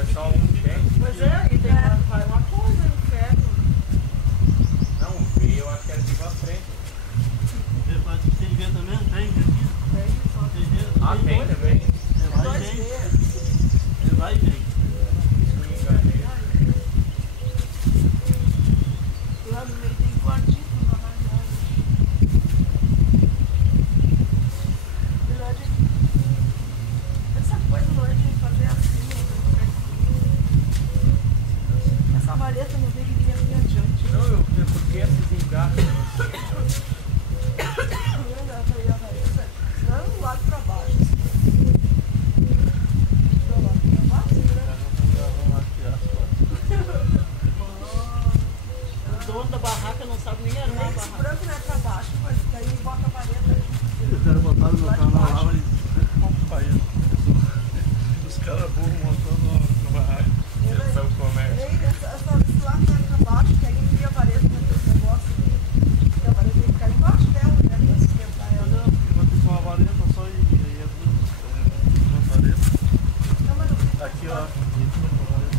É só um que tem. Pois é, e tem vai uma coisa, um ferro. Não, o V eu acho que era de pra frente. Tem V também? Não tem V aqui? Tem, só Tem V? Ah, tem também. Vai e vem. Vai e vem. lá no meio tem quartinho pra trabalhar. Verdade, essa coisa não é de fazer assim, essa vareta não tem que vir aqui adiante. Não, eu porque esses engates. Não, do lado pra baixo. Do lado pra baixo, né? O dono da barraca não sabe nem armar a barraca. Esse branco não é pra baixo, mas daí bota a vareta. Os caras botaram no canal lá, mas os caras burros montando na barraca. Eles são comércio. Essa lá que tá pra baixo, que aí enfia a vareta naquele negócio aqui. E a vareta tem que ficar embaixo dela, né? Pra sustentar ela. Não, porque vai ter uma vareta só e uma vareta. Não, mas não tem. Aqui, ó.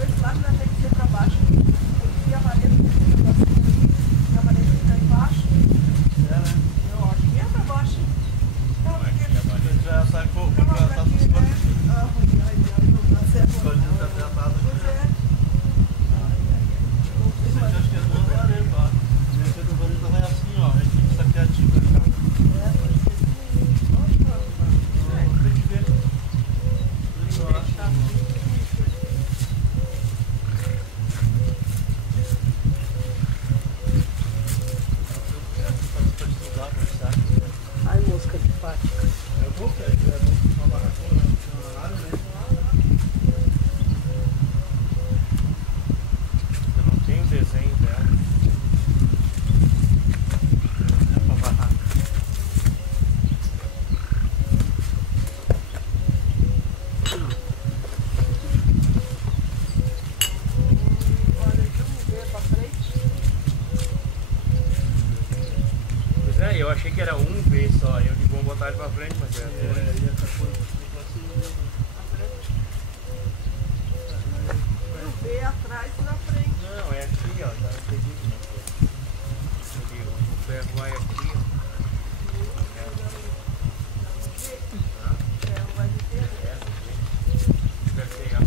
Esse lá que vai ter que ser pra baixo. Enfia a vareta naquele negócio aqui. E a vareta fica embaixo. É, né? Eu acho que é pra baixo. Então, porque Ele já sacou, porque ela ela pra tá aqui, com os né? colinhos. Ah, ruim, ai, não dá certo. Os colinhos tá tratado. Pois é. Esse aqui acho que é duas varetas, ó. Esse aqui da vareta vai assim, ó. Esse aqui tá criativo pra cá. Tem que ver. Eu acho que Ai, mosca de pato. eu vou pegar uma barracona na área, né? Eu não tenho desenho dela. É pra barraca. Olha, vamos ver pra frente. Pois é, eu achei que era um V só. Eu digo, vamos botar ele pra frente, mas é dois. E essa coisa Não vê atrás e na frente. Não, é aqui, ó. Tá perdido, né? O ferro vai aqui, ó. É, vai ter. Apertei, ó.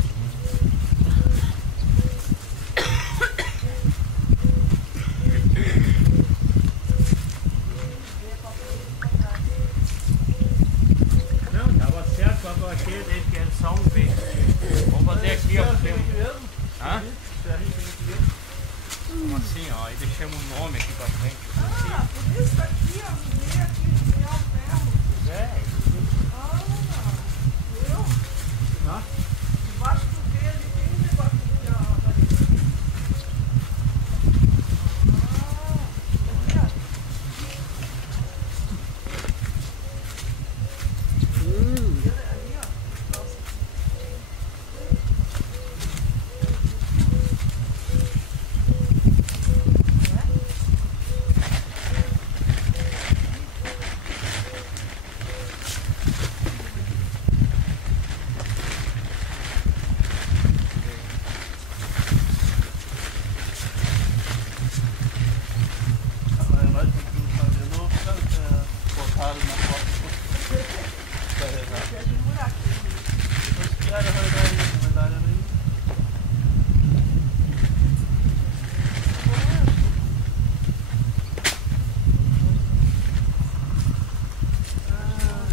Não, tava certo, só que eu achei dele que era só um V. Vamos fazer aqui, ó. Hã? Como assim, ó? Aí deixamos o nome aqui pra frente. Ah, por isso tá aqui, ó. Vê aqui, vê o ferro. Pois é. Ah, viu? Hã? Embaixo do V ali tem um negócio de vareta. Ah, aqui, ó. Ali, ó. Nossa. botaram na foto. Carregar. É de buraquinho. Os caras vai dar isso, vai dar ali.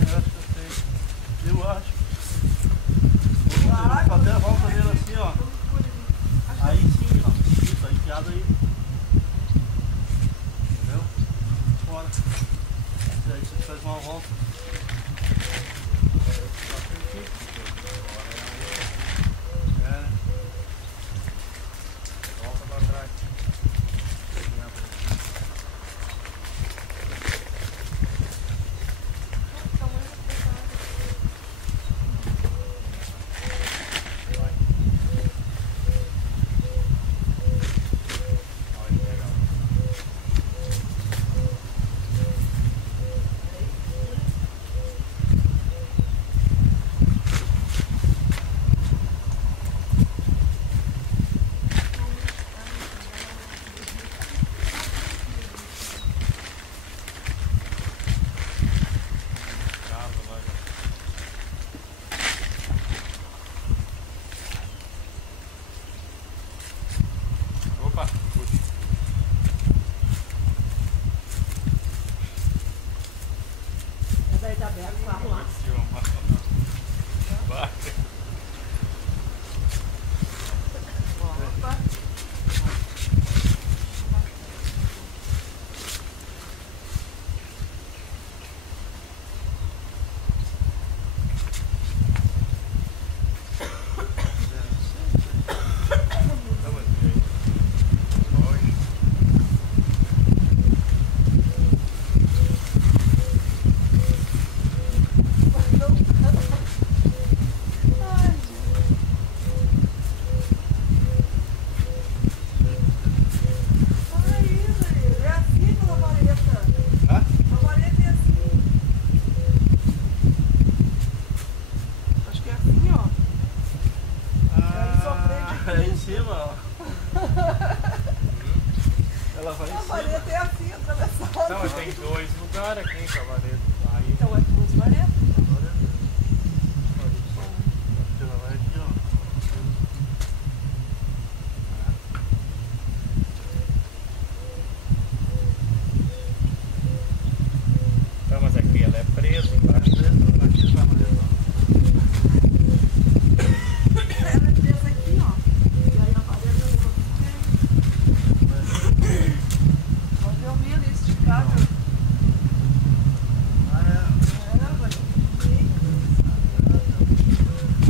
Eu acho que eu sei. Eu acho. Vou fazer a volta dele assim, ó. Aí sim, ó. Isso, tá enfiado aí. Entendeu? Fora. Aí você faz uma volta. É. Volta pra trás. Olha, legal. Ela vai em A cima. vareta é assim, atravessada. Não, mas tem 2 lugares aqui com a vareta. Aí, Então é 2 varetas. Ela vai aqui, ó. não, mas aqui ela é presa embaixo. Aqui tá valendo. Ela é presa aqui, ó. E aí a vareta é no meio. Pode ver o milho esticado. Ah, é. É, a vareta no meio.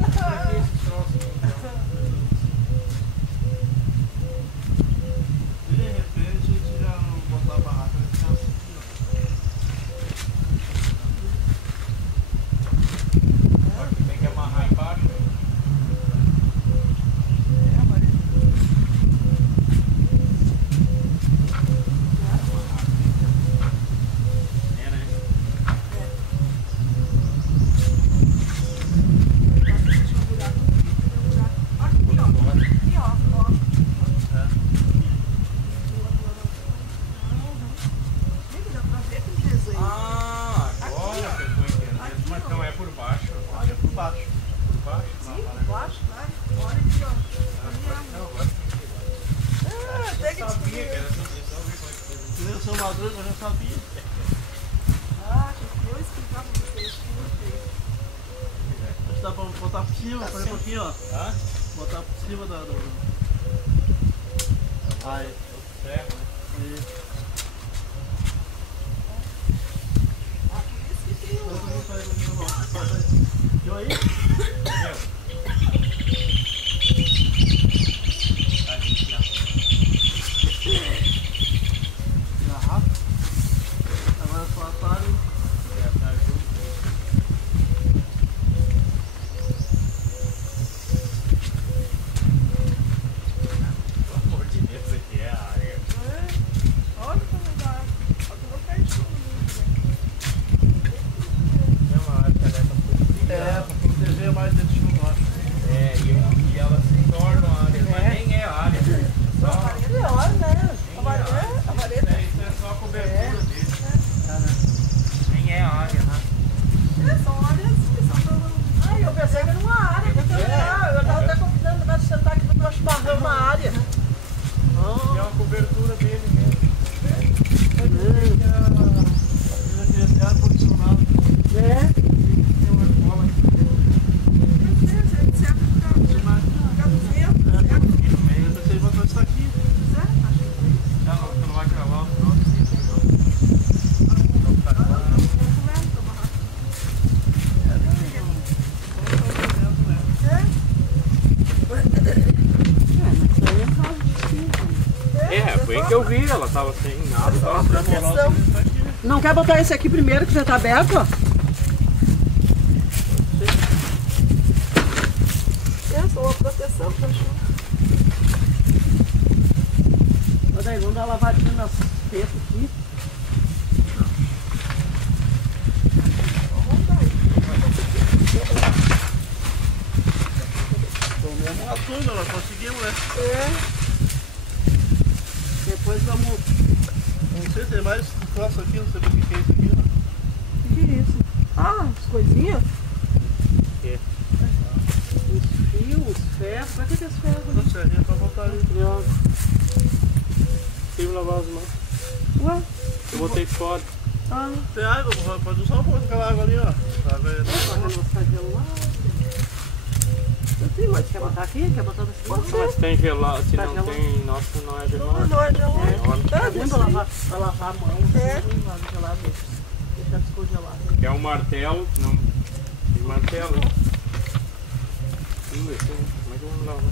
Aqui esse troço aqui, então. De repente a gente já botar a barraca nesse caso aqui, ó. Só que tem que amarrar embaixo. É, a vareta. É, né? Aqui, ó. Aqui, ó. Ih, dá pra ver aquele desenho. Ah, agora Aqui, ó. que eu tô entendendo. Aqui, Mas ó. não é por baixo. Olha por baixo. Por baixo? Sim, por baixo, vai. Olha aqui, ó. Não, agora sim. Ah, tem que Eu sabia que descobrir. era assim, só ver como é que fez. Se eu sou maduro, eu já sabia. Ah, gente, eu explicar pra vocês que não fez. Acho que dá pra botar por cima, fazer um pouquinho, ó. Hã? Botar por cima da. Aí. Ferro, né? E. Ah, por isso que tem Viu aí? Meu. Aqui, ó. Garrafa. Agora só atalho. Já tá junto. Pelo amor de Deus, isso aqui é a área. Olha como dá. Só que eu vou perto É uma área que ela é pra fugir. É, pra proteger mais desse chuva, eu acho. É, e ela se torna uma área, mas nem é área. É A só, vareta é hora, né? A nem vareta isso é só a cobertura dele. É, né? Nem é área, né? são áreas que são pra... Ai, eu pensei que era uma área. Eu tava até convidando para sentar aqui para chimarrão uma área. E é uma cobertura dele mesmo. Eu queria ser ar-condicionado. É. Tem uma escola aqui Gente, certo, fica do vento, certo? aqui no meio. Eu pensei em botar isso aqui. Certo? Acho que foi isso. Não, você não vai gravar os nossos. É, foi aí que eu vi, ela tava sem nada. Proteção. Não quer botar esse aqui primeiro que já tá aberto, ó? É só uma proteção pra chuva. Olha daí, vamos dar uma lavadinha nas tetas aqui. Tomamos uma turma, nós conseguimos, né? Depois vamos... Não sei, tem mais troço aqui, não sei o que é isso aqui, né? O que é isso? Ah, as coisinhas? quê? Os fios, os ferros. Pra que tem os ferros ali? Não sei, é pra botar ali. Tive lavar as mãos. Ué? Eu botei fora. Ah, Tem água, pode usar um pouco daquela água ali, ó. Tá vendo? agora não está gelado. Não tem mais. Quer botar aqui? Quer botar nesse bolso? Mas tem gelado, se Tá não gelado. tem, nossa, não é Não, gelado. não é gelado. É ruim pra lavar a mão. É. Ruim lá no gelado. Deixar descongelado. É um martelo, não. Tem martelo. Como é que vamos lavar?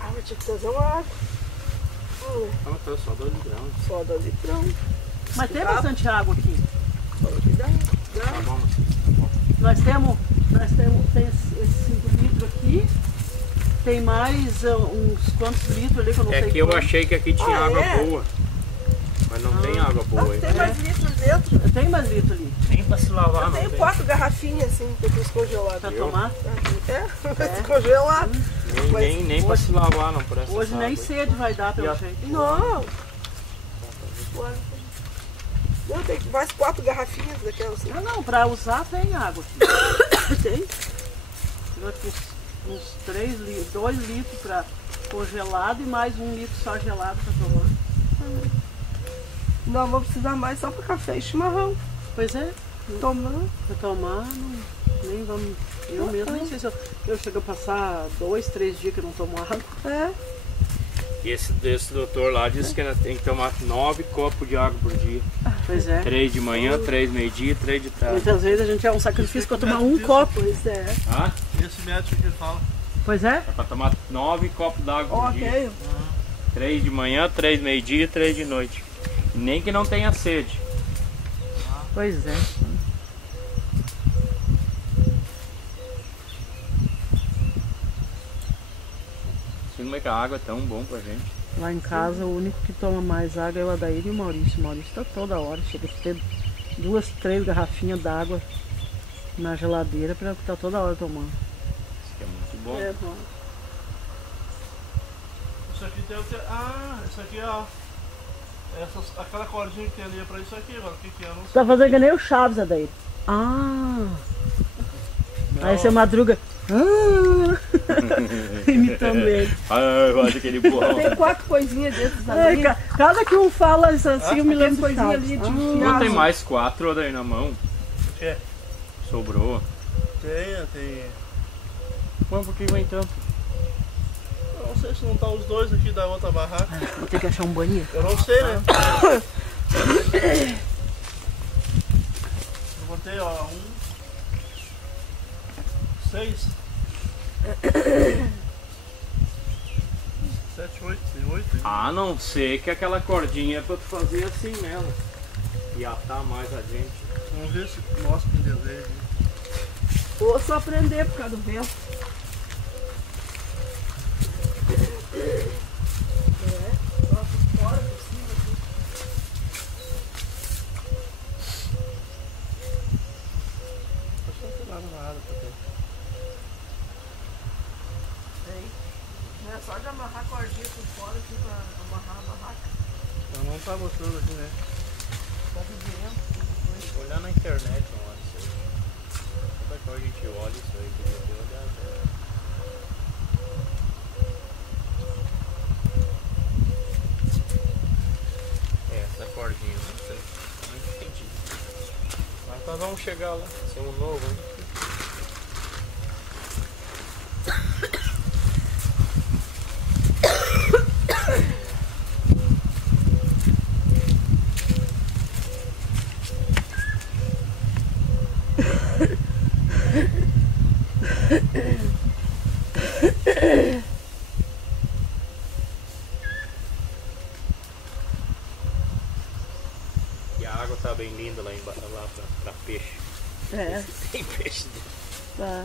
Ah, vou ter que trazer uma água. Ah, tá só 2 grãos. Só 2 litrão. Mas tem bastante água aqui. Tá bom, Nós temos tem esses 5 litros aqui. Tem mais uns quantos litros ali que eu não é sei que eu quanto. achei que aqui tinha Ah, água é? boa. Mas não tem água boa aí. Tem mais litros dentro. Eu tenho mais litros ali. Nem pra se lavar, Eu não tenho tem. 4 garrafinhas assim, que eu fiz congelado. Pra Eu? tomar. É, descongelado. Nem pra se lavar, não, por essa Hoje nem água aí. sede vai dar E pelo a- jeito. Não. Não, tem mais 4 garrafinhas daquelas assim. Não, pra usar tem água aqui. Tem? Eu aqui uns 2 litros pra congelado e mais 1 litro só gelado pra tomar. Não, vou precisar mais só para café e chimarrão. Pois é, Tomando. pra tomar, nem vamos. Eu mesmo nem sei se eu chego a passar 2, 3 dias que eu não tomo água. É. E esse doutor lá disse que ainda tem que tomar 9 copos de água por dia. Pois é. 3 de manhã, 3 meio-dia e 3 de tarde. Muitas vezes a gente é um sacrifício pra tomar um copo. Pois é. Ah? Esse médico que fala. Pois é? É pra tomar 9 copos d'água por dia. Ok. 3 de manhã, 3 meio-dia e 3 de noite. E nem que não tenha sede. Pois é. Como é que a água é tão bom pra gente? Lá em casa o único que toma mais água é o Adair e o Maurício. O Maurício tá toda hora, chega a ter 2, 3 garrafinhas d'água na geladeira pra estar toda hora tomando. Isso que é muito bom. É bom. Isso aqui tem o que. Ah, isso aqui ó. Aquela cordinha que tem ali é pra isso aqui, agora o que que é? Eu não sei. Tá fazendo que nem o Chaves, Adair. Ah! Aí você madruga. Ah! Imitando ele. Ah, eu acho aquele burrão. Tem 4 coisinhas desses Ai, ali. cada que um fala isso assim, eu me lembro do coisinha Chaves. ali de Não tem mais 4 daí na mão? O quê? Sobrou. Tem. Mas por que vem tanto? Eu não sei se não tá os dois aqui da outra barraca. Vou ter que achar um banheiro. Eu não sei, né? Eu botei, ó, 6. 7, 8, tem 8. A não ser que aquela cordinha é pra tu fazer assim nela. E atar mais a gente. Vamos ver se mostra o desejo. Ou só prender por causa do vento. Acho que não tem nada na área pra ter. É só de amarrar a cordinha por fora aqui pra amarrar a barraca. Então não tá mostrando aqui, né? Tá de dentro. Olhar na internet uma isso aí. Toda que a gente olha isso aí, queria ter olhado. Essa cordinha, não sei. Não entendi. Mas nós vamos chegar lá. Ser um novo, né? E a água tá bem linda lá embaixo, lá pra peixe. É. Tem peixe dentro. Tá.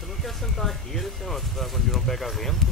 Tu não quer sentar aqui, ele tem onde não pega vento.